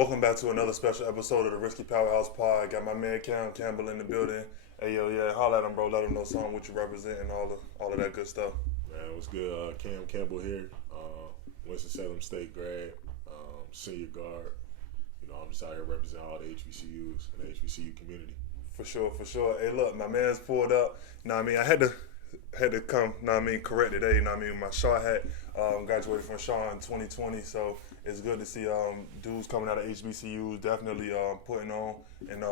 Welcome back to another special episode of the RiSSky Powerhouse Pod. Got my man Campbell in the building. Hey yo, yeah, holla at him, bro. Let him know something what you represent and all of that good stuff. Man, what's good? Campbell here. Winston-Salem State grad, senior guard. I'm just out here representing all the HBCUs and the HBCU community. For sure. Hey, look, my man's pulled up. I had to come. Correct today. My Shaw hat. Graduated from Shaw in 2020, so it's good to see dudes coming out of HBCUs definitely putting on and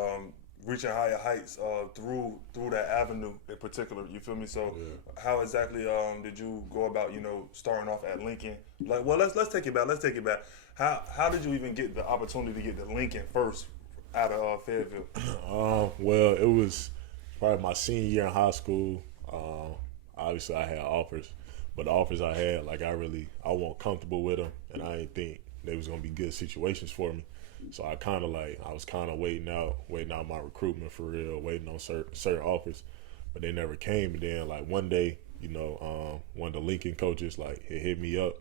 reaching higher heights through that avenue in particular. You feel me? So how exactly did you go about starting off at Lincoln? Let's take it back. How did you even get the opportunity to get to Lincoln first out of Fayetteville? Well, it was probably my senior year in high school. Obviously, I had offers, but the offers I had, I wasn't comfortable with them, and I didn't think they was gonna be good situations for me. So I was kind of waiting out my recruitment for real, waiting on certain offers, but they never came. And then one day, one of the Lincoln coaches he hit me up,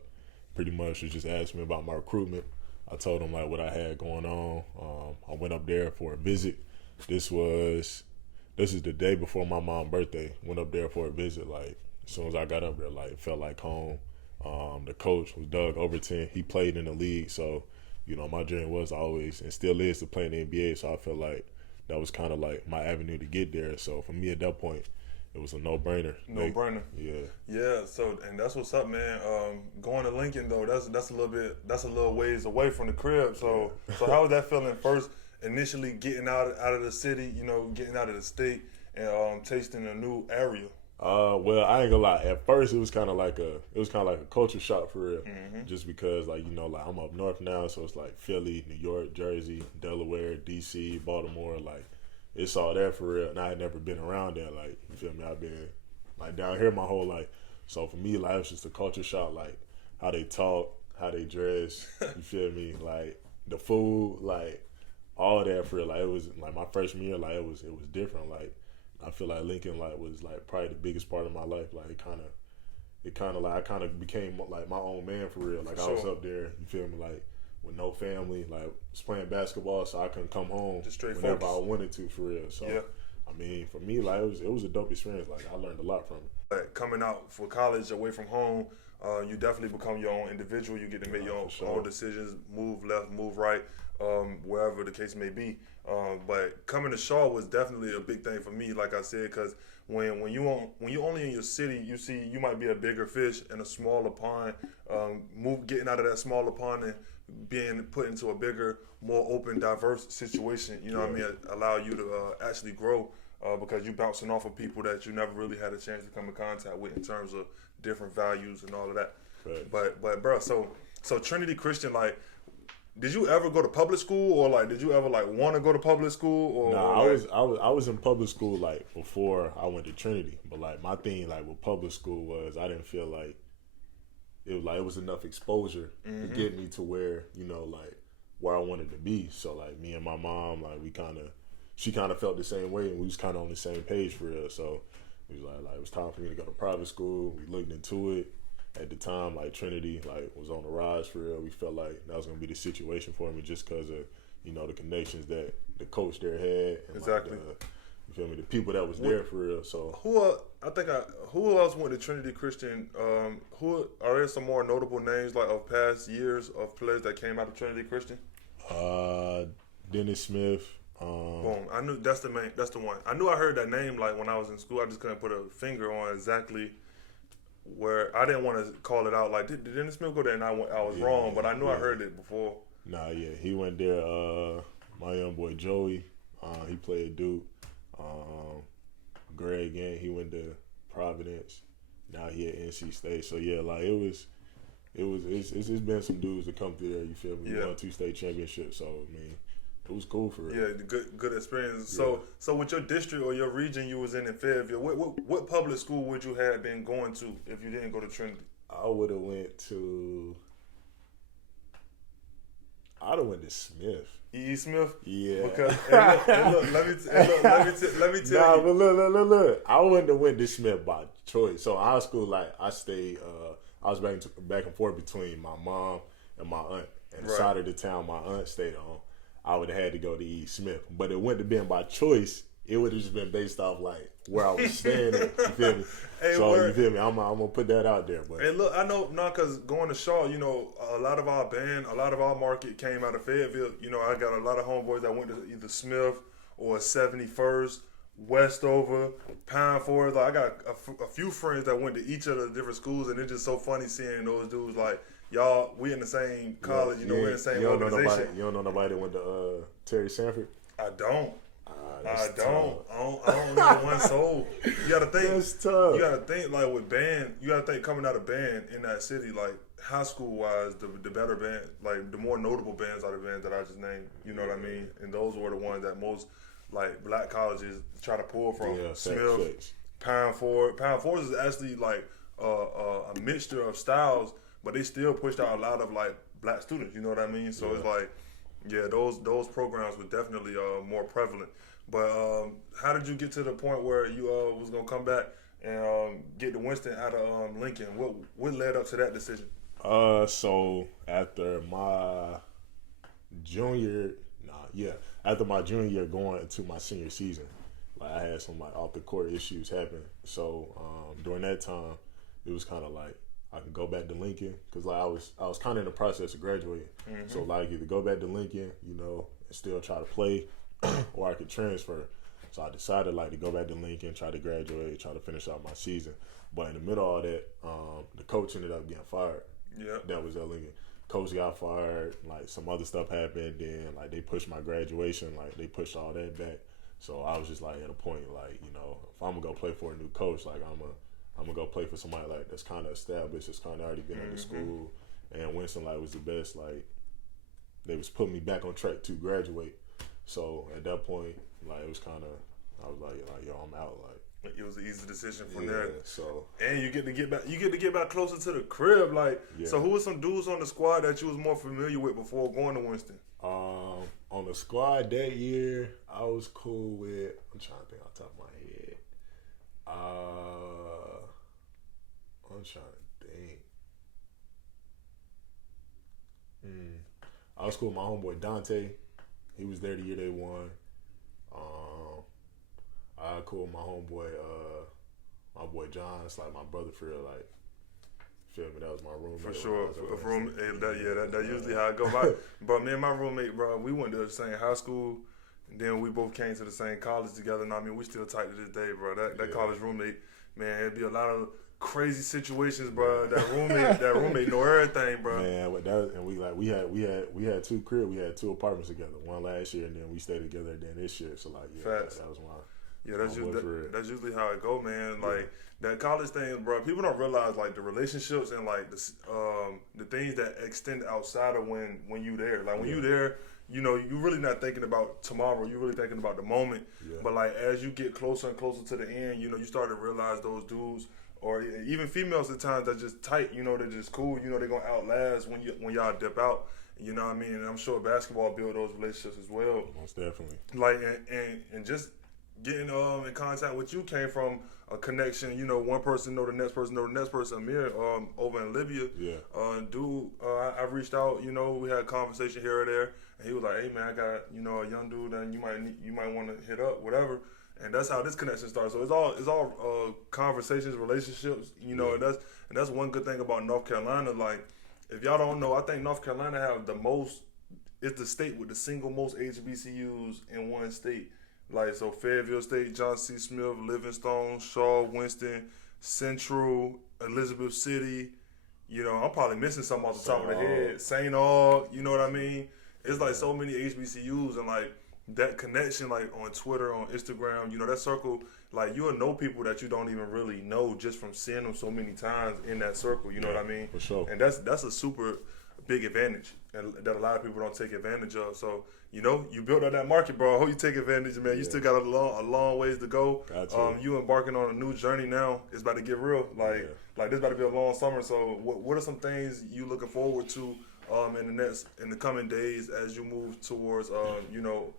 pretty much was just asking me about my recruitment. I told him what I had going on. I went up there for a visit. This is the day before my mom's birthday. Went up there for a visit. As soon as I got up there, it felt like home. The coach was Doug Overton. He played in the league, so my dream was always and still is to play in the NBA. So I felt like that was kind of my avenue to get there. So for me at that point, it was a no-brainer. Yeah. So and that's what's up, man. Going to Lincoln though, that's a little ways away from the crib. So how was that feeling first? Initially getting out of the city, getting out of the state and tasting a new area. Well, I ain't gonna lie. At first, it was kind of like a culture shock for real. Mm-hmm. Just because, I'm up north now, so it's Philly, New York, Jersey, Delaware, DC, Baltimore. It's all there for real. And I had never been around there. You feel me? I've been down here my whole life. So for me, it was just a culture shock. How they talk, how they dress. You feel me? The food, all that for real. It was my freshman year. It was different. I feel Lincoln was probably the biggest part of my life. I kind of became my own man for real. I was up there, you feel me, with no family, was playing basketball, so I couldn't come home just straight whenever focus. I wanted to for real. So yeah. For me, it was a dope experience. I learned a lot from it. Coming out for college away from home, you definitely become your own individual. You get to make your own decisions, move left, move right, wherever the case may be. But coming to Shaw was definitely a big thing for me, like I said, because when you only in your city, you might be a bigger fish in a smaller pond. Getting out of that smaller pond and being put into a bigger, more open, diverse situation. Allow you to actually grow because you're bouncing off of people that you never really had a chance to come in contact with in terms of different values and all of that. Right. But bro, so Trinity Christian, did you ever go to public school, or did you ever want to go to public school? Or I was in public school before I went to Trinity, but my thing with public school was I didn't feel it was enough exposure to get me to where where I wanted to be. So me and my mom she kind of felt the same way, and we was kind of on the same page for real. So it was it was time for me to go to private school. We looked into it. At the time, Trinity, was on the rise for real. We felt that was gonna be the situation for me, just because of the connections that the coach there had. And exactly. You feel me? The people that was there for real. So who else went to Trinity Christian? Who are there some more notable names of past years of players that came out of Trinity Christian? Dennis Smith. Boom! I knew that's the one. I knew I heard that name when I was in school. I just couldn't put a finger on exactly where. I didn't want to call it out. Did Dennis Smith go there? And I was wrong, but I knew I heard it before. Nah, yeah, he went there. My young boy Joey, he played Duke. Greg, again, he went to Providence. Now he at NC State. So yeah, it's been some dudes that come through there. You feel me? Yeah. Won 2 state championships. So it was cool for real. Yeah, good experience. Yeah. So with your district or your region you was in Fayetteville, what public school would you have been going to if you didn't go to Trinity? I'd have went to Smith. E. Smith? Yeah. Because look, let me tell you. But look. I wouldn't have went to Smith by choice. So high school, I stayed. I was back and forth between my mom and my aunt. and the side of the town my aunt stayed on, I would have had to go to E. Smith. But it wouldn't have been by choice. It would have just been based off like where I was staying at. You feel me? Hey, so you feel me? I'm gonna put that out there. But hey, look, I know because going to Shaw, you know, a lot of our market came out of Fayetteville. You know, I got a lot of homeboys that went to either Smith or 71st, Westover, Pine Forest. Like, I got a few friends that went to each of the different schools, and it's just so funny seeing those dudes like, y'all, we in the same college, we're in the same organization. You don't know nobody that went to Terry Sanford? I don't. I don't. Tough. I don't know one soul. You gotta think. That's tough. You gotta think like with band. You gotta think coming out of band in that city, like high school wise, the better band, like the more notable bands are the bands that I just named. You know what I mean? And those were the ones that most like black colleges try to pull from. Yeah, Smith, Pine Forest. Pine Forest is actually like a mixture of styles, but they still pushed out a lot of like black students. You know what I mean? So it's like, yeah, those programs were definitely more prevalent. But how did you get to the point where you was gonna come back and get to Winston out of Lincoln? What led up to that decision? So after my junior year going into my senior season, like I had some like off the court issues happen. So during that time, it was kind of like I can go back to Lincoln because like I was kind of in the process of graduating. Mm-hmm. So like either go back to Lincoln, you know, and still try to play. Or I could transfer. So I decided like to go back to Lincoln, try to graduate, try to finish out my season. But in the middle of all that, the coach ended up getting fired. Yeah. That was at Lincoln. Coach got fired, like some other stuff happened, then like they pushed my graduation, like they pushed all that back. So I was just like at a point like, you know, if I'm gonna go play for a new coach, like I'm gonna go play for somebody like that's kinda established, that's kinda already been in the school. And Winston like was the best, like they was putting me back on track to graduate. So at that point, like it was kind of, I was like, yo, I'm out. Like it was an easy decision from there. So and you get to get back. You get to get back closer to the crib. Like so, who were some dudes on the squad that you was more familiar with before going to Winston? On the squad that year, I was cool with. I'm trying to think off the top of my head. I'm trying to think. I was cool with my homeboy Dante. He was there the year they won. I cool with my homeboy, my boy John. It's like my brother for real. Like, feel me? That was my roommate. For sure. That's usually how I go by. But me and my roommate, bro, we went to the same high school. And then we both came to the same college together. And I mean, we still tight to this day, bro. That college roommate, man, it'd be a lot of crazy situations, bro. That roommate know everything, bro. Man, we had two cribs, we had two apartments together. One last year, and then we stayed together again this year. So like, yeah, that was my. Yeah, that's usually how it go, man. Like that college thing, bro. People don't realize like the relationships and like the things that extend outside of when you there. Like when you there, you know, you really not thinking about tomorrow. You're really thinking about the moment. Yeah. But like as you get closer and closer to the end, you know, you start to realize those dudes. Or even females at times that just tight, you know, they're just cool, you know, they're gonna outlast when y'all dip out, you know what I mean? And I'm sure basketball build those relationships as well. Most definitely. Like and just getting in contact with you came from a connection, you know, one person know the next person, Amir, over in Libya. Yeah. I reached out, you know, we had a conversation here or there, and he was like, hey man, I got, you know, a young dude and you might want to hit up, whatever. And that's how this connection starts. So it's all conversations, relationships, you know. And that's one good thing about North Carolina. Like, if y'all don't know, I think North Carolina have the most. It's the state with the single most HBCUs in one state. Like, so Fayetteville State, John C. Smith, Livingstone, Shaw, Winston, Central, Elizabeth City. You know, I'm probably missing something off the top of the head. St. Aug, you know what I mean? It's like so many HBCUs and like. That connection, like on Twitter, on Instagram, you know, that circle, like you'll know people that you don't even really know just from seeing them so many times in that circle. You know what I mean? For sure. And that's a super big advantage, and that a lot of people don't take advantage of. So you know, you built up that market, bro. I hope you take advantage, man. You still got a long ways to go. You embarking on a new journey now. It's about to get real. Like this about to be a long summer. So what are some things you looking forward to in the coming days as you move towards you know,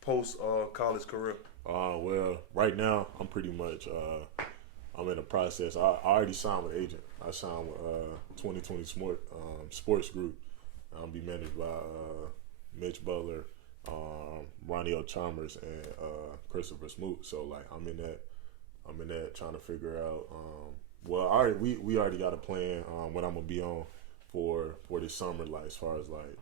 post college career? Well, right now I'm pretty much I'm in the process. I already signed with an agent. I signed with 2020 Sports Group. I'm gonna be managed by Mitch Butler, Ronnie O'Chalmers, and Christopher Smoot. So like I'm in that trying to figure out. Well, we already got a plan what I'm gonna be on for this summer, like as far as like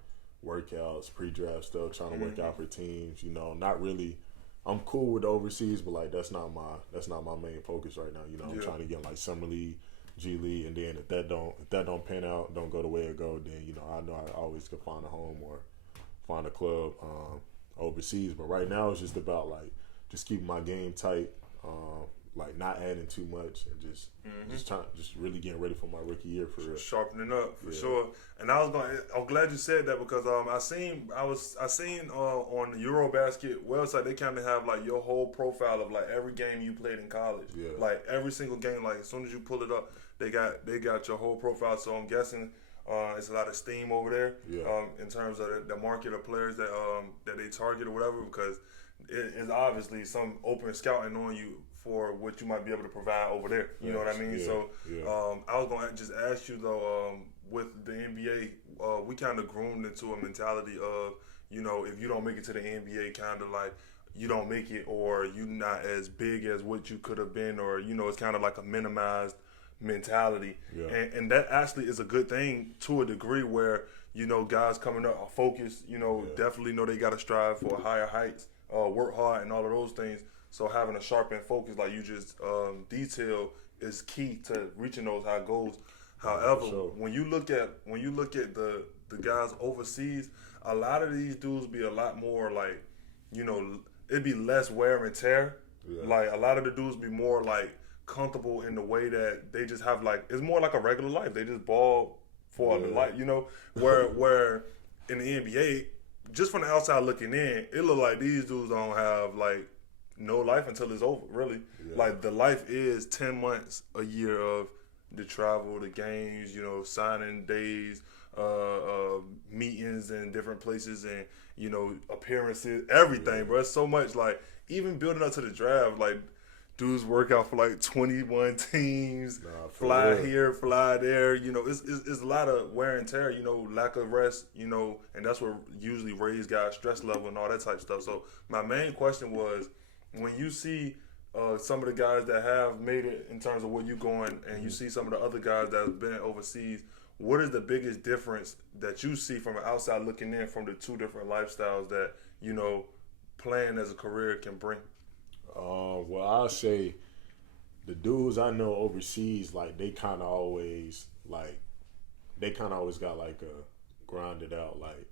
workouts, pre-draft stuff, trying to work out for teams. You know, not really. I'm cool with the overseas, but like that's not my main focus right now. You know, I'm trying to get like summer league, G League, and then if that don't pan out, don't go the way it go, then you know I always could find a home or find a club overseas. But right now it's just about like just keeping my game tight, like not adding too much, and just really getting ready for my rookie year for real. Sharpening up for sure. And I'm glad you said that because I seen on the Eurobasket website they kind of have like your whole profile of like every game you played in college, like every single game. Like as soon as you pull it up, they got your whole profile. So I'm guessing it's a lot of steam over there in terms of the market of players that they target or whatever, because it is obviously some open scouting on you for what you might be able to provide over there. You know what I mean? So I was going to just ask you though, with the NBA, we kind of groomed into a mentality of, you know, if you don't make it to the NBA, kind of like you don't make it or you're not as big as what you could have been, or, you know, it's kind of like a minimized mentality. And that actually is a good thing to a degree where, you know, guys coming up are focused, you know, definitely know they got to strive for higher heights, work hard and all of those things. So having a sharpened focus, like you just detailed, is key to reaching those high goals. However, when you look at the guys overseas, a lot of these dudes be a lot more like, you know, it'd be less wear and tear. Like a lot of the dudes be more like comfortable in the way that they just have like, it's more like a regular life. They just ball for the life, you know, where in the NBA, just from the outside looking in, it look like these dudes don't have like no life until it's over, really. Like the life is 10 months, a year of the travel, the games, you know, signing days, meetings in different places, and, you know, appearances, everything, bro. It's so much, like, even building up to the draft, like, dudes work out for like 21 teams, fly here, fly there. You know, it's a lot of wear and tear, you know, lack of rest, you know, and that's what usually raises guys' stress level and all that type of stuff. So my main question was, when you see some of the guys that have made it in terms of where you're going, and you see some of the other guys that have been overseas, what is the biggest difference that you see from an outside looking in from the two different lifestyles that, you know, playing as a career can bring? Well, I'll say the dudes I know overseas, like they kind of always got like a grinded out, like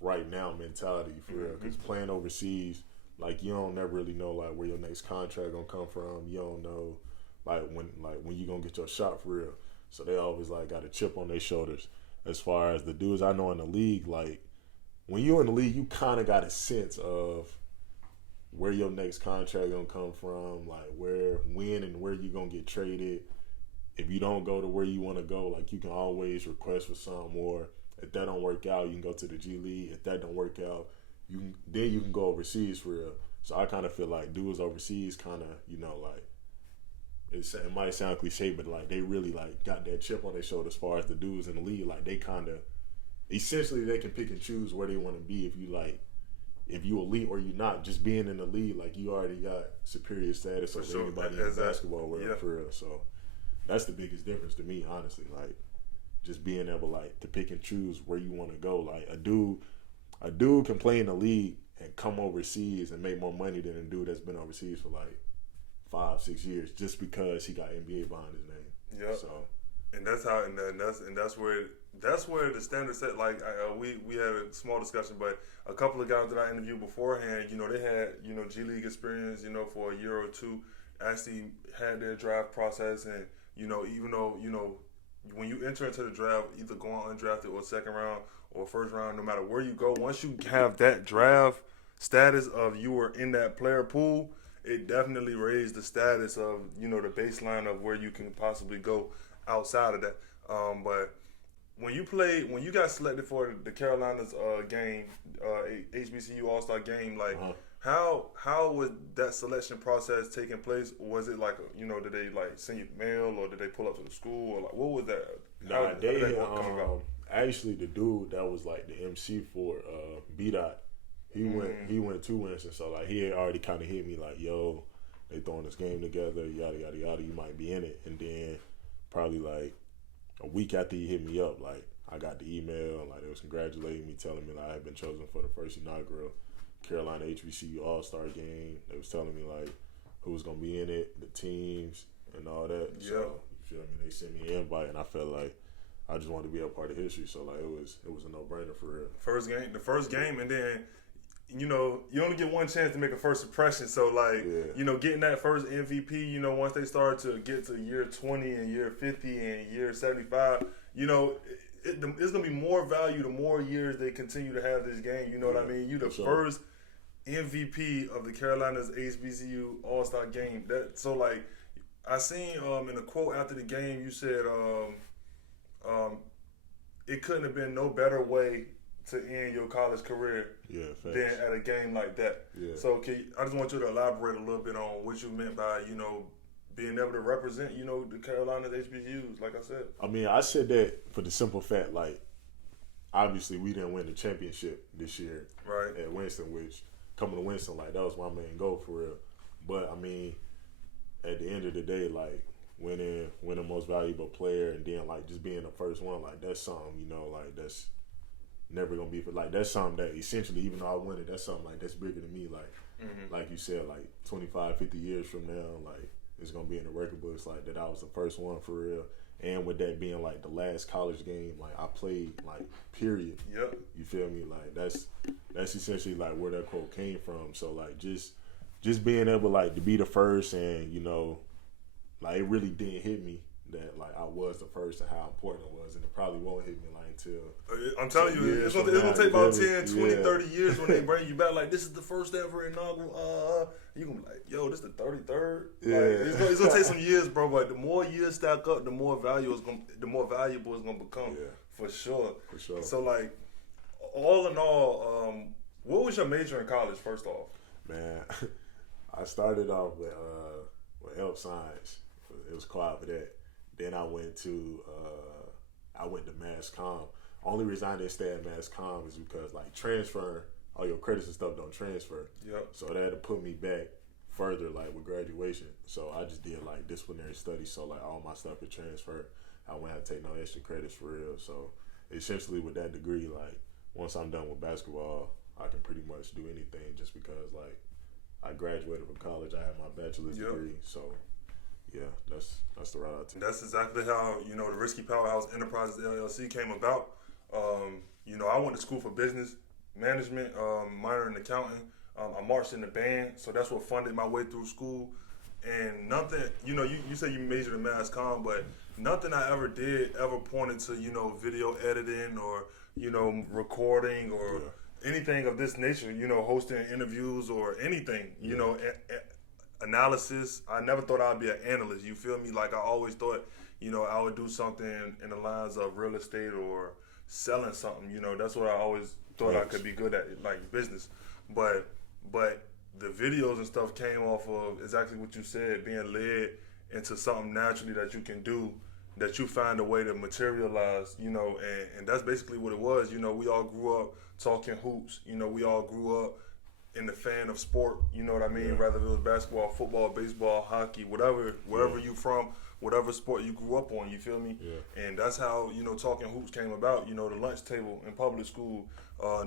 right now mentality for real. Because playing overseas, like you don't never really know like where your next contract gonna come from. You don't know when you gonna get your shot for real. So they always like got a chip on their shoulders. As far as the dudes I know in the league, like when you're in the league, you kind of got a sense of where your next contract gonna come from, like when and where you gonna get traded. If you don't go to where you want to go, like you can always request for some more. If that don't work out, you can go to the G League. If that don't work out, you can go overseas for real. So I kind of feel like dudes overseas kind of, you know, like it might sound cliche, but like they really like got that chip on their shoulder as far as the dudes in the league. Like they kind of essentially they can pick and choose where they want to be. If you elite or you not, just being in the league, like you already got superior status over anybody in the basketball world for real. So that's the biggest difference to me, honestly. Like just being able like to pick and choose where you want to go. Like a dude can play in the league and come overseas and make more money than a dude that's been overseas for like 5-6 years just because he got NBA behind his name. Yeah. So and that's how that's where the standard set. Like we had a small discussion, but a couple of guys that I interviewed beforehand, you know, they had, you know, G League experience, you know, for a year or two, actually had their draft process, and, you know, even though, you know, when you enter into the draft, either going undrafted or second round or first round, no matter where you go, once you have that draft status of you were in that player pool, it definitely raised the status of, you know, the baseline of where you can possibly go outside of that. But when you got selected for the Carolinas game, HBCU All-Star game, like how was that selection process taking place? Was it like, you know, did they like send you mail, or did they pull up to the school, or like what was that? Nah, they actually the dude that was like the MC for B-Dot, he went to Winston, so like he had already kind of hit me like, yo, they throwing this game together, yada yada yada, you might be in it. And then probably like a week after he hit me up, like I got the email, like they was congratulating me, telling me like I had been chosen for the first inaugural Carolina HBCU All-Star game. They was telling me like who was gonna be in it, the teams and all that. Yeah. So you feel me? They sent me an invite, and I felt like I just wanted to be a part of history. So like it was a no-brainer for real. The first game, and then you only get one chance to make a first impression. So like getting that first MVP, once they start to get to year 20 and year 50 and year 75, it's gonna be more value the more years they continue to have this game. You know what I mean? You the first MVP of the Carolina's HBCU All-Star game. So like I seen in a quote after the game, you said it couldn't have been no better way to end your college career than at a game like that. Yeah. So I just want you to elaborate a little bit on what you meant by being able to represent the Carolina's HBCUs. Like I said, I mean, I said that for the simple fact, like obviously we didn't win the championship this year at Winston, which coming to Winston, like that was my main goal for real. But I mean, at the end of the day, like winning most valuable player and then like just being the first one, like that's something, like that's never gonna be for like that's something that essentially, even though I win it, that's something like that's bigger than me. Like like you said, like 25, 50 years from now, like it's gonna be in the record books like that I was the first one for real. And with that being like the last college game, like I played, like period. Yep. You feel me? Like that's essentially like where that quote came from. So like just being able like to be the first, and like it really didn't hit me that like I was the first and how important it was, and it probably won't hit me like until I'm telling you, it's gonna take about 10, 20, 30 years when they bring you back. Like this is the first ever inaugural. You gonna be like, yo, this is the 33rd. Yeah. Like, it's gonna take some years, bro. But the more years stack up, the more valuable it's gonna become. Yeah. For sure. So like, all in all, what was your major in college? First off, man, I started off with health science. It was quiet for that. Then I went to Mass Comm. Only reason I didn't stay at Mass Comm is because like transferring, all your credits and stuff don't transfer. Yep. So they had to put me back further like with graduation. So I just did like disciplinary studies. So like all my stuff could transfer. I wouldn't have to take no extra credits for real. So essentially with that degree, like once I'm done with basketball, I can pretty much do anything just because like I graduated from college. I have my bachelor's degree. So yeah, that's the route I took. That's exactly how the RiSSky Powerhouse Enterprises LLC came about. I went to school for business management, minor in accounting. I marched in the band, so that's what funded my way through school. And nothing, you say you majored in Mass Comm, but nothing I ever did ever pointed to video editing or recording or anything of this nature. Hosting interviews or anything. Analysis. I never thought I'd be an analyst. You feel me? Like I always thought, I would do something in the lines of real estate or selling something. That's what I always thought I could be good at, like business. But the videos and stuff came off of exactly what you said, being led into something naturally that you can do, that you find a way to materialize. And that's basically what it was. We all grew up talking hoops. We all grew up in the fan of sport, you know what I mean? Yeah. Whether it was basketball, football, baseball, hockey, wherever you from, whatever sport you grew up on, you feel me? Yeah. And that's how, talking hoops came about, the lunch table in public school,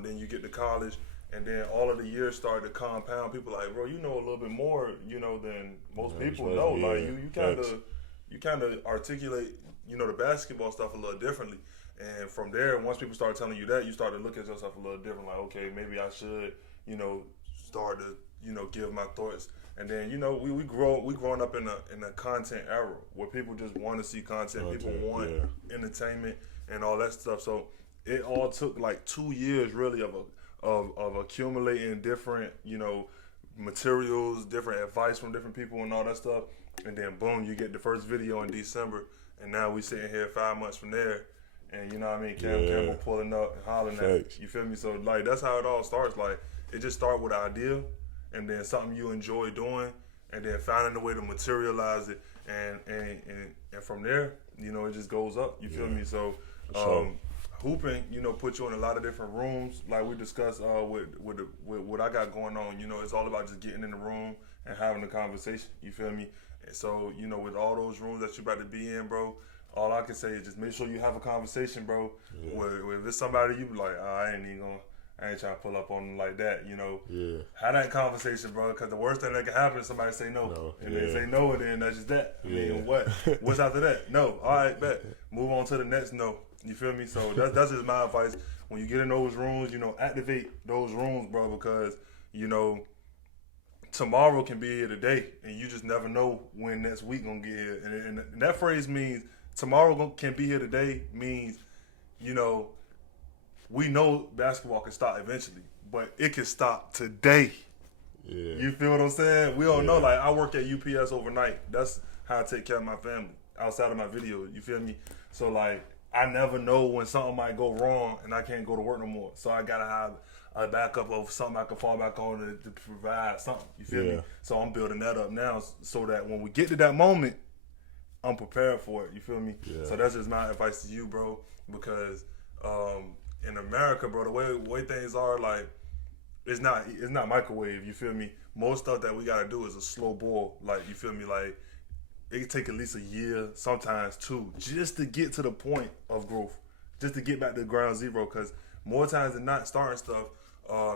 then you get to college, and then all of the years started to compound. People like, bro, you know a little bit more, than most people know. Like you kind of articulate, the basketball stuff a little differently. And from there, once people started telling you that, you started looking at yourself a little different. Like, okay, maybe I should, start to, give my thoughts. And then, we growing up in a content era where people just want to see content. People want entertainment and all that stuff. So it all took like 2 years really of accumulating different, materials, different advice from different people and all that stuff. And then boom, you get the first video in December. And now we sitting here 5 months from there. And you know what I mean? Campbell pulling up and hollering at you. Feel me? So like that's how it all starts. Like it just starts with an idea, and then something you enjoy doing, and then finding a way to materialize it, and from there, it just goes up. You feel me? So hooping, put you in a lot of different rooms. Like we discussed with what I got going on. It's all about just getting in the room and having a conversation. You feel me? And so, with all those rooms that you're about to be in, bro, all I can say is just make sure you have a conversation, bro. Yeah. Where if it's somebody you be like, I ain't trying to pull up on them like that, Yeah. Have that conversation, bro, because the worst thing that can happen is somebody say no. And they say no, and then that's just that. I mean, what? What's after that? No. All right, bet. Move on to the next no. You feel me? So that's just my advice. When you get in those rooms, activate those rooms, bro, because, tomorrow can be here today, and you just never know when next week gonna get here. And that phrase means tomorrow can be here today means, we know basketball can stop eventually, but it can stop today. Yeah. You feel what I'm saying? We don't know. Like, I work at UPS overnight. That's how I take care of my family outside of my video. You feel me? So, like, I never know when something might go wrong and I can't go to work no more. So I gotta have a backup of something I can fall back on to provide something. You feel me? So I'm building that up now so that when we get to that moment, I'm prepared for it. You feel me? Yeah. So that's just my advice to you, bro. Because in America, bro, the way things are, like, it's not microwave. You feel me? Most stuff that we gotta do is a slow boil. Like, you feel me? Like, it can take at least a year, sometimes 2, just to get to the point of growth, just to get back to ground zero. Because more times than not, starting stuff,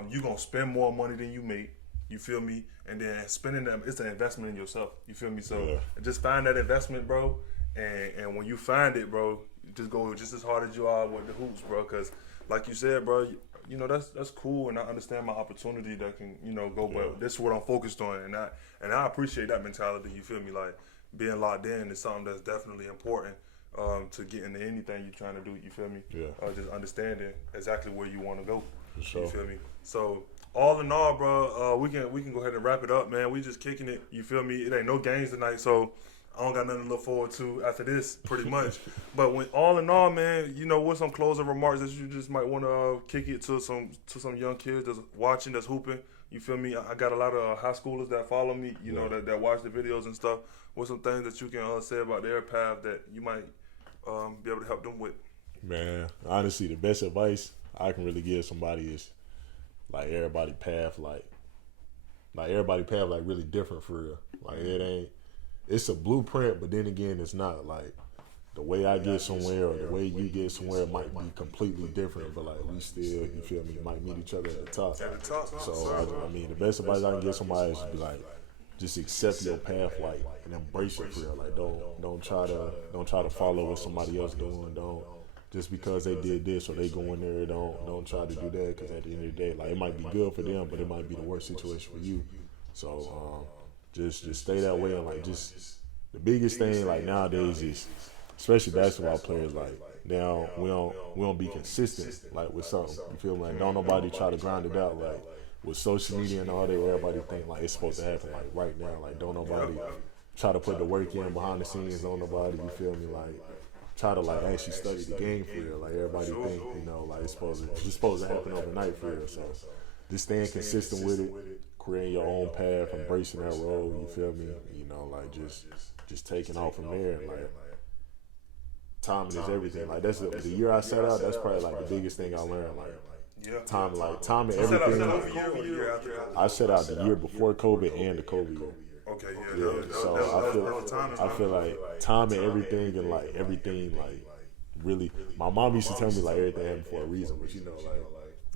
you're going to spend more money than you make, you feel me? And then spending them, it's an investment in yourself, you feel me? So just find that investment, bro, and when you find it, bro, just go just as hard as you are with the hoops, bro, because like you said, bro, that's cool, and I understand my opportunity that can, go, but this is what I'm focused on, and I appreciate that mentality, you feel me? Like, being locked in is something that's definitely important to get into anything you're trying to do, you feel me? Yeah. Just understanding exactly where you want to go, For sure. You feel me? So, all in all, bro, we can go ahead and wrap it up, man. We just kicking it, you feel me? It ain't no games tonight, so I don't got nothing to look forward to after this, pretty much. But all in all, man, what's some closing remarks that you just might want to kick it to some young kids that's watching, that's hooping? You feel me? I got a lot of high schoolers that follow me, that watch the videos and stuff. What's some things that you can say about their path that you might be able to help them with? Man, honestly, the best advice I can really give somebody is, like, everybody path, like really different for real. Like, it's a blueprint, but then again, it's not. Like, the way I get somewhere or the way you get somewhere might be completely different, but, like, we still, you feel me, might meet each other at the top. So, I mean, the best advice I can give somebody is to be like, just accept your path, like, and embrace it for real. Like, don't try to follow what somebody else doing. Don't just because they did this or they go in there. Don't try to do that, because at the end of the day, like, it might be good for them, but it might be the worst situation for you. So just stay that way, and, like, just the biggest thing, like, nowadays is, especially basketball players, like, now we don't be consistent, like, with something. You feel me? Like, don't nobody try to grind it out, like, with social media and all that, everybody think like it's supposed to happen like right now. Like, don't nobody try to put the work in behind the scenes. Don't nobody, you feel me, like, try to, like, actually study the game for real. Like, everybody think, like, it's supposed to happen overnight for real. So just staying consistent with it, creating your own path, embracing that road. You feel me? Like, just taking off from there. Like, timing is everything. Like, that's the year I set out. That's probably, like, the biggest thing I learned. Like, timing everything. I set out the year before COVID and the COVID year. Okay, So I feel like timing everything and, like, everything, like, really. My mom used to tell me, like, everything happened for a reason, but like,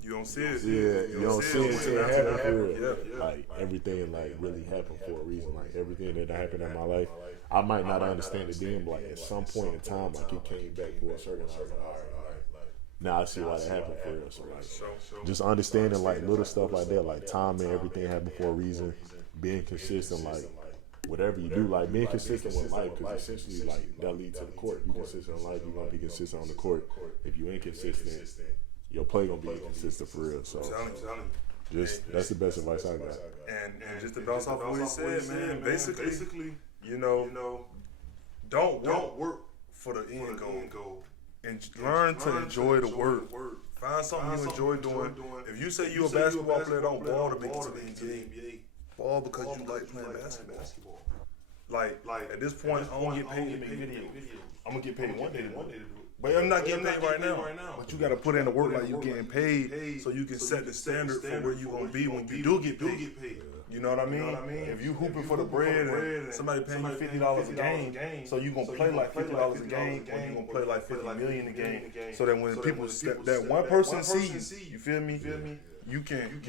you don't see it. Yeah, you don't see it until it happens for real. Like, everything, like, really happened for a reason. Like, everything that happened in my life, I might not understand it then, but, like, at some point in time, like, it came back for a certain time. Now I see why that happened for real. So, like, just understanding, like, little stuff like that, like timing, everything happened for a reason, being consistent, like, whatever you do, like, being consistent with life, because essentially, like, that leads to the court. If you're consistent in life, you're going to be consistent on the court. If you inconsistent, your play going to be inconsistent for real. So, that's the best advice I got. And just to bounce off what he said, man, basically, don't work for the end goal. And learn to enjoy the work. Find something you enjoy doing. If you say you're a basketball player, don't ball to make it to the NBA. Ball because you like playing basketball. Like, at this point, I don't get paid to make videos. I'm gonna get paid one day to do it. But I'm not getting paid right now. But you got to put in the work like you getting paid so you can set the standard for where you going to be when you do get paid. You know what I mean? If you hooping for the bread and somebody paying you $50 a game, so you going to play like $50 a game or you going to play like $50 million a game. So that when people step, that one person sees, you feel me? You can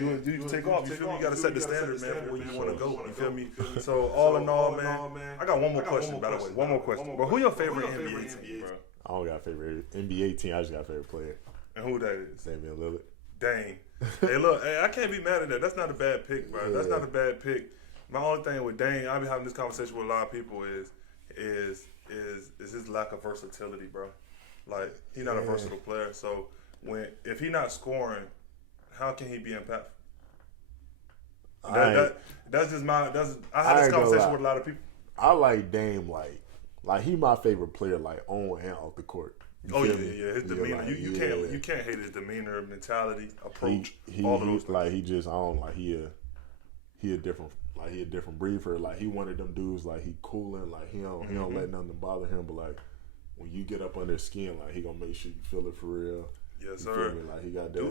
take off. You feel me? You got to set the standard, man, for where you want to go. You feel me? So all in all, man, I got one more question, by the way. One more question. But who your favorite NBA team, bro? I don't got a favorite NBA team. I just got a favorite player. And who that is? Damian Lillard. Dang. Hey, look, I can't be mad at that. That's not a bad pick, bro. That's not a bad pick. My only thing with Dame, I've been having this conversation with a lot of people is his lack of versatility, bro. Like, he's not a versatile player. So if he's not scoring, how can he be impactful? That's just my. I had this conversation with a lot of people. I like Dame like he my favorite player, like on and off the court. His demeanor. Like, you can't hate his demeanor, mentality, approach, all of those things. Like he just he a different breed for it. Like he one of them dudes, like he cooling, like he don't let nothing bother him, but like when you get up under his skin, like he gonna make sure you feel it for real. Yes, sir. Like he got that.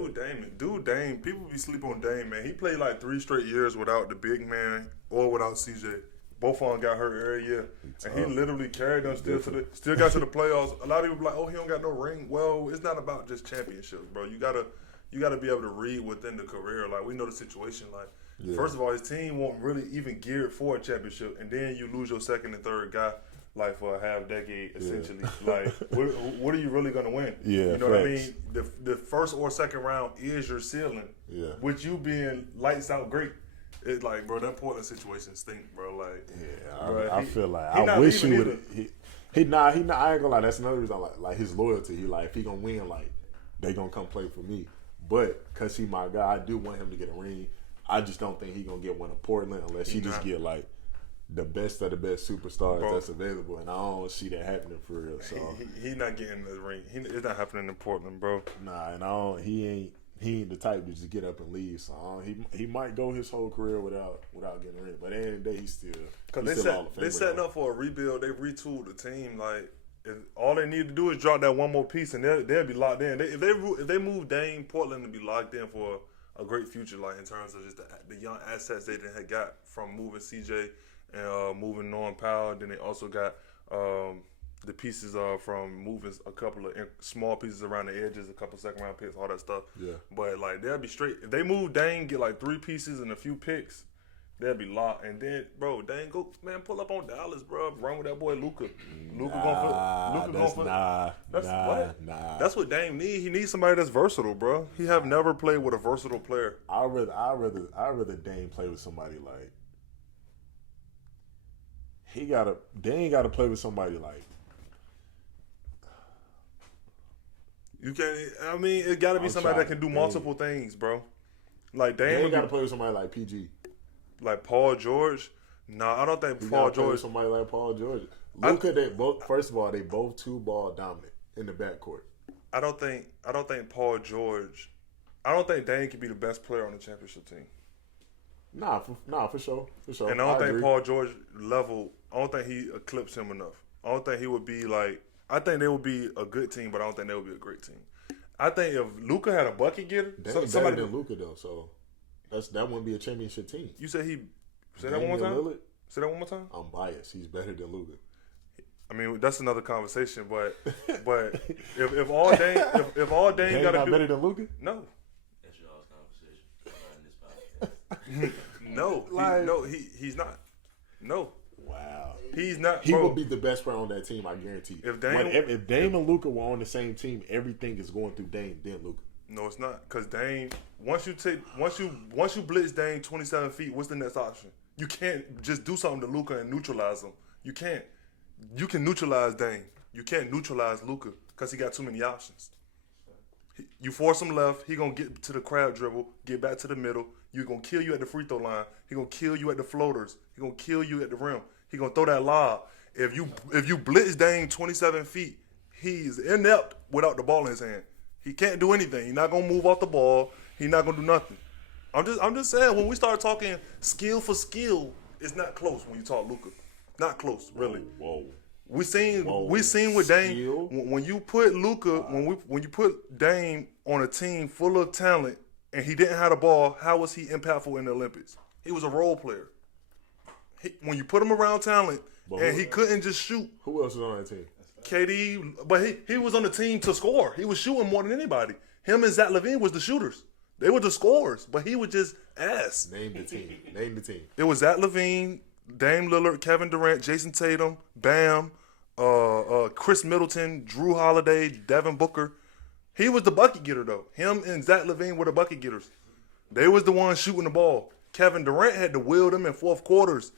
Dude, Dame. People be sleeping on Dame, man. He played like 3 straight years without the big man or without CJ. Both of them got hurt every year, and he literally carried them still got to the playoffs. A lot of people be like, "Oh, he don't got no ring." Well, it's not about just championships, bro. You gotta be able to read within the career. Like we know the situation. Like first of all, his team won't really even geared for a championship, and then you lose your second and third guy. Like for a half decade, essentially. Like, what are you really gonna win? Yeah, you know what I mean. The first or second round is your ceiling. Yeah, with you being lights out great, it's like, bro, that Portland situation stink, bro. Like, bro, I feel like I wish he would. He not. I ain't gonna lie. That's another reason I like his loyalty. He like if he gonna win, like they gonna come play for me. But cause he my guy, I do want him to get a ring. I just don't think he gonna get one in Portland unless he just get like the best of the best superstars that's available, and I don't see that happening for real. So he not getting the ring. It's not happening in Portland, bro. Nah, and he ain't the type to just get up and leave. So he might go his whole career without getting a ring. But at the end of the day, he's still they setting up for a rebuild. They retooled the team. Like all they need to do is drop that one more piece, and they'll be locked in. If they move Dame, Portland to be locked in for a great future. Like in terms of just the young assets they had got from moving CJ. And moving Norman Powell. Then they also got the pieces from moving a couple of small pieces around the edges, a couple second round picks, all that stuff. Yeah. But like they'll be straight. If they move Dame, get like 3 pieces and a few picks, they'll be locked. And then, bro, Dame go pull up on Dallas, bro. Run with that boy Luka. That's what Dame need. He needs somebody that's versatile, bro. He have never played with a versatile player. I rather Dame play with somebody like. Dame gotta play with somebody like. You can't. I mean, it gotta be somebody that can do multiple things, bro. Like Dame gotta play with somebody like PG, like Paul George. Nah, I don't think Paul George. Play with somebody like Paul George. Luka, they both. First of all, they both 2-ball dominant in the backcourt. I don't think Paul George. I don't think Dame can be the best player on the championship team. Nah, for sure. And I don't think Paul George level. I don't think he eclipsed him enough. I don't think he would be like. I think they would be a good team, but I don't think they would be a great team. I think if Luka had a bucket getter, somebody than Luka though, so that wouldn't be a championship team. You said he. Say that one more time. Lillard, say that one more time. I'm biased. He's better than Luka. I mean, that's another conversation, but if all Dame got to do better than Luka, no. That's y'all's conversation. No, he's not. No. Wow. He's not. He would be the best player on that team, I guarantee. If Dame and Luka were on the same team, everything is going through Dame, then Luka. No, it's not. Because Dame, once you blitz Dame 27 feet, what's the next option? You can't just do something to Luka and neutralize him. You can't. You can neutralize Dame. You can't neutralize Luka because he got too many options. You force him left, he gonna get to the crowd dribble, get back to the middle. He gonna kill you at the free throw line. He gonna kill you at the floaters. He gonna kill you at the rim. He gonna throw that lob. If you blitz Dame 27 feet, he's inept without the ball in his hand. He can't do anything. He's not gonna move off the ball. He's not gonna do nothing. I'm just saying, when we start talking skill for skill, it's not close when you talk Luka. Not close, really. Whoa. We seen with Dame when you put Luka when you put Dame on a team full of talent and he didn't have the ball, how was he impactful in the Olympics? He was a role player. When you put him around talent and he couldn't just shoot. Who else was on that team? KD, but he was on the team to score. He was shooting more than anybody. Him and Zach LaVine was the shooters. They were the scorers, but he was just ass. Name the team. It was Zach LaVine, Dame Lillard, Kevin Durant, Jason Tatum, Bam, Chris Middleton, Drew Holiday, Devin Booker. He was the bucket getter though. Him and Zach LaVine were the bucket getters. They was the ones shooting the ball. Kevin Durant had to will them in fourth quarters.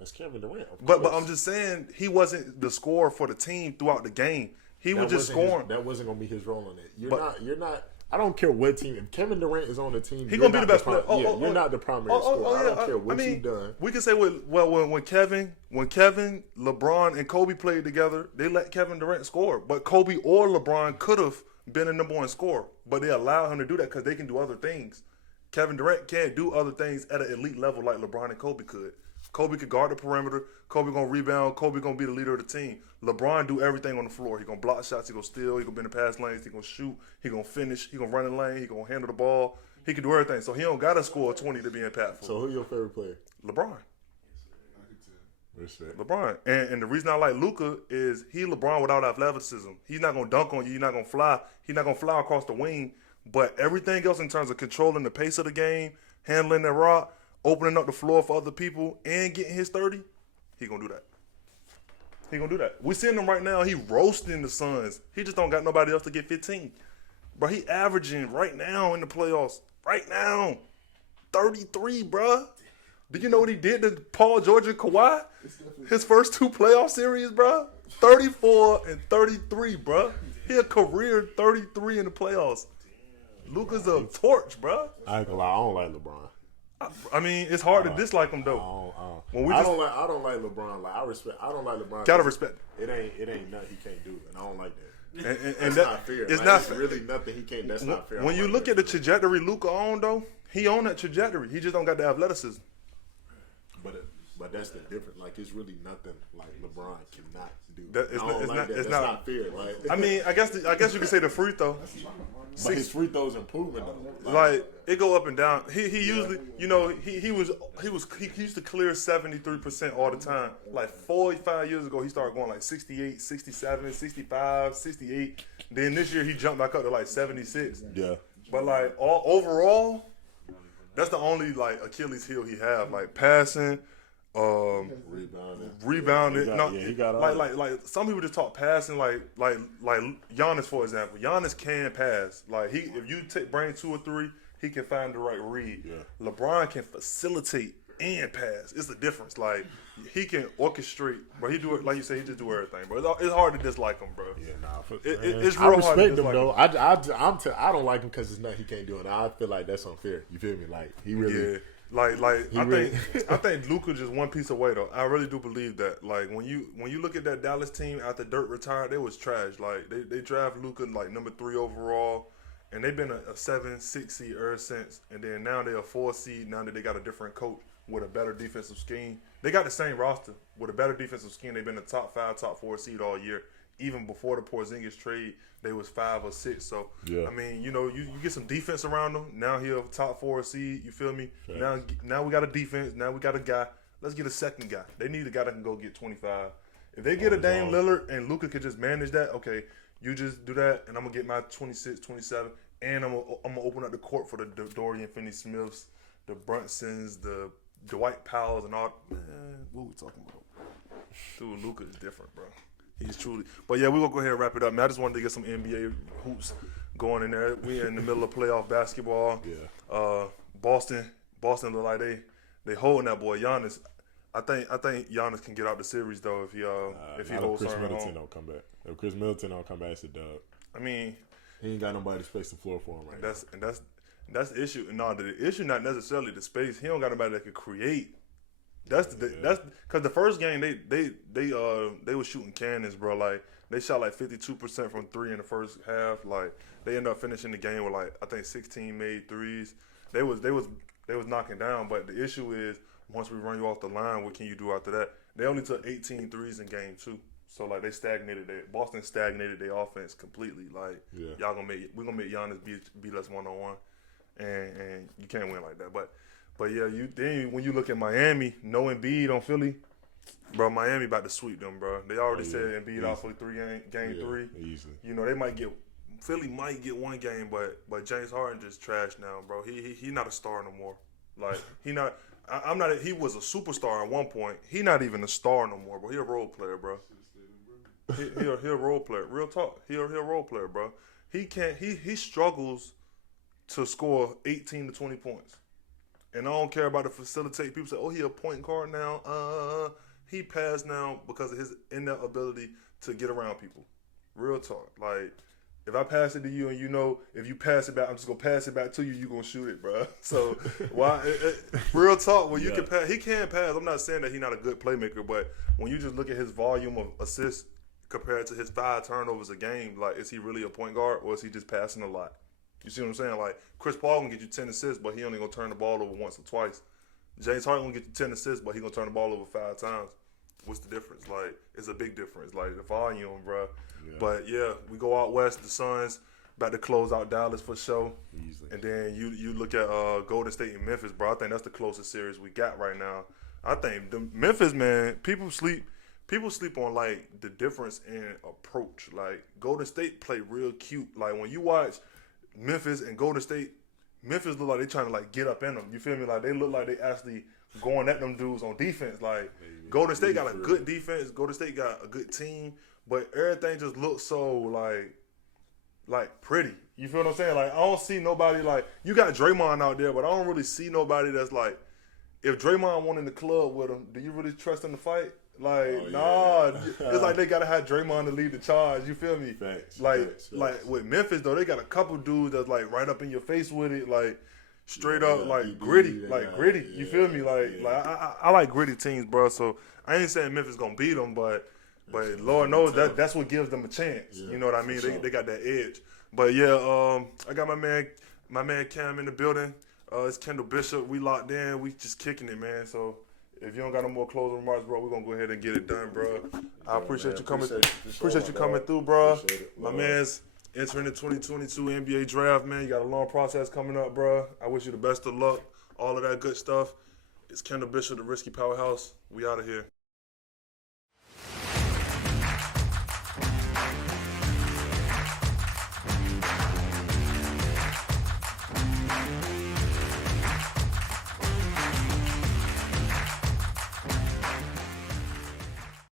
That's Kevin Durant. But I'm just saying he wasn't the scorer for the team throughout the game. He was just scoring. That wasn't gonna be his role on it. You're not. I don't care what team. If Kevin Durant is on the team, he's gonna be the best player. You're not the primary scorer. I don't care what you've done. We can say when Kevin, LeBron, and Kobe played together, they let Kevin Durant score. But Kobe or LeBron could have been a number one scorer, but they allowed him to do that because they can do other things. Kevin Durant can't do other things at an elite level like LeBron and Kobe could. Kobe could guard the perimeter. Kobe gonna rebound. Kobe gonna be the leader of the team. LeBron do everything on the floor. He gonna block shots. He gonna steal. He gonna be in the pass lanes. He gonna shoot. He gonna finish. He gonna run in the lane. He gonna handle the ball. He can do everything. So he don't gotta score 20 to be impactful. So who your favorite player? LeBron. Respect. LeBron. And the reason I like Luka is he LeBron without athleticism. He's not gonna dunk on you. He's not gonna fly. He's not gonna fly across the wing. But everything else in terms of controlling the pace of the game, handling the rock, opening up the floor for other people, and getting his 30, he gonna do that. He gonna do that. We seeing him right now. He roasting the Suns. He just don't got nobody else to get 15. Bro, he averaging right now in the playoffs. Right now, 33, bro. Do you know what he did to Paul George and Kawhi? His first two playoff series, bro. 34 and 33, bro. He a career 33 in the playoffs. Luka's a torch, bro. I ain't gonna lie, I don't like LeBron. I mean, it's hard to dislike him though. I don't like LeBron. Like I don't like LeBron. Gotta respect. It ain't nothing he can't do, and I don't like that. And that's not fair. It's not really nothing he can't. That's not fair. When you look at the trajectory Luka on though, he on that trajectory. He just don't got the athleticism. But that's the difference. Like it's really nothing like LeBron cannot do. It's not fair. Like I mean, I guess you could say the free throw. But his free throws improving though. Like it go up and down. He usually, you know, he used to clear 73% all the time. Like 45 years ago, he started going like 68, 67, 65, 68. Then this year he jumped back up to like 76. Yeah. But like overall, that's the only like Achilles heel he have. Like passing. Rebounded. He got like some people just talk passing like Giannis, for example. Giannis can pass. Like if you bring 2 or 3, he can find the right read. Yeah. LeBron can facilitate and pass. It's the difference. Like he can orchestrate, but he do it like you say. He just do everything. But it's hard to dislike him, bro. Yeah, nah. It's real real hard to dislike him though. I don't like him because it's nothing he can't do, and I feel like that's unfair. You feel me? Like he really. Yeah. I think Luka just one piece away though. I really do believe that. Like when you look at that Dallas team after Dirk retired, they was trash. Like they draft Luka like number 3 overall, and they've been a 7-6 seed ever since. And then now they're a 4 seed. Now that they got a different coach with a better defensive scheme, they got the same roster with a better defensive scheme. They've been a top 5, top 4 seed all year. Even before the Porzingis trade, they was 5 or 6. So yeah. I mean, you know, you get some defense around them. Now he a top 4 seed. You feel me? Sure. Now we got a defense. Now we got a guy. Let's get a second guy. They need a guy that can go get 25. If they get a Dame Lillard and Luka could just manage that, okay, you just do that, and I'm gonna get my 26, 27, and I'm gonna open up the court for the Dorian Finney-Smiths, the Brunsons, the Dwight Powells, and all. Man, what we talking about? Dude, Luka is different, bro. He's truly. But yeah, we're going to go ahead and wrap it up, man. I just wanted to get some NBA hoops going in there. We're in the middle of playoff basketball. Yeah. Boston look like they holding that boy Giannis. I think Giannis can get out the series though if he holds Chris something Middleton home. Don't come back. If Chris Middleton don't come back, it's a dub. I mean, he ain't got nobody to space the floor for him right now. That's the issue. No, the issue not necessarily the space. He don't got nobody that could create. That's because the first game they were shooting cannons, bro. Like they shot like 52% from 3 in the first half. Like they ended up finishing the game with like I think 16 made threes. They was knocking down, but the issue is once we run you off the line, what can you do after that? They only took 18 threes in game 2. So like Boston stagnated their offense completely. Like we're gonna make Giannis beat us 1-on-1, and you can't win like that. But yeah, when you look at Miami, no Embiid on Philly, bro, Miami about to sweep them, bro. They already said Embiid out for game 3. Easily. You know Philly might get one game, but James Harden just trash now, bro. He not a star no more. Like he not. I'm not. He was a superstar at one point. He not even a star no more, bro. He a role player, bro. He a role player. Real talk. He a role player, bro. He struggles to score 18 to 20 points. And I don't care about the facilitate. People say, "Oh, he a point guard now." He passed now because of his inability to get around people. Real talk. Like if I pass it to you and you know if you pass it back, I'm just gonna pass it back to you. You gonna shoot it, bro. So why? Real talk. When you can pass, he can pass. I'm not saying that he's not a good playmaker, but when you just look at his volume of assists compared to his 5 turnovers a game, like is he really a point guard or is he just passing a lot? You see what I'm saying? Like Chris Paul can get you 10 assists, but he only gonna turn the ball over once or twice. James Harden gonna get you 10 assists, but he gonna turn the ball over 5 times. What's the difference? Like it's a big difference. Like the volume, bro. Yeah. But yeah, we go out west. The Suns about to close out Dallas for sure. Easily. And then you look at Golden State and Memphis, bro. I think that's the closest series we got right now. I think the Memphis, man. People sleep on like the difference in approach. Like Golden State play real cute. Like when you watch Memphis and Golden State, Memphis look like they trying to like get up in them. You feel me? Like they look like they actually going at them dudes on defense. Like Golden State got a good defense. Golden State got a good team, but everything just looks so like pretty. You feel what I'm saying? Like I don't see nobody like you got Draymond out there, but I don't really see nobody that's like if Draymond won in the club with him, do you really trust him to fight? Like nah, it's like they gotta have Draymond to lead the charge. You feel me? Facts. Like with Memphis though, they got a couple dudes that's like right up in your face with it, like straight up like gritty, gritty. You feel me? Like I like gritty teams, bro. So I ain't saying Memphis gonna beat them, but Lord knows that's what gives them a chance. You know what I mean? They got that edge. But yeah, I got my man Cam in the building. It's Kendall Bishop. We locked in. We just kicking it, man. So. If you don't got no more closing remarks, bro, we're gonna go ahead and get it done, bro. I appreciate you coming. Appreciate you coming through, bro. My man's entering the 2022 NBA draft, man. You got a long process coming up, bro. I wish you the best of luck. All of that good stuff. It's Kendall Bishop, the RiSSky Powerhouse. We out of here.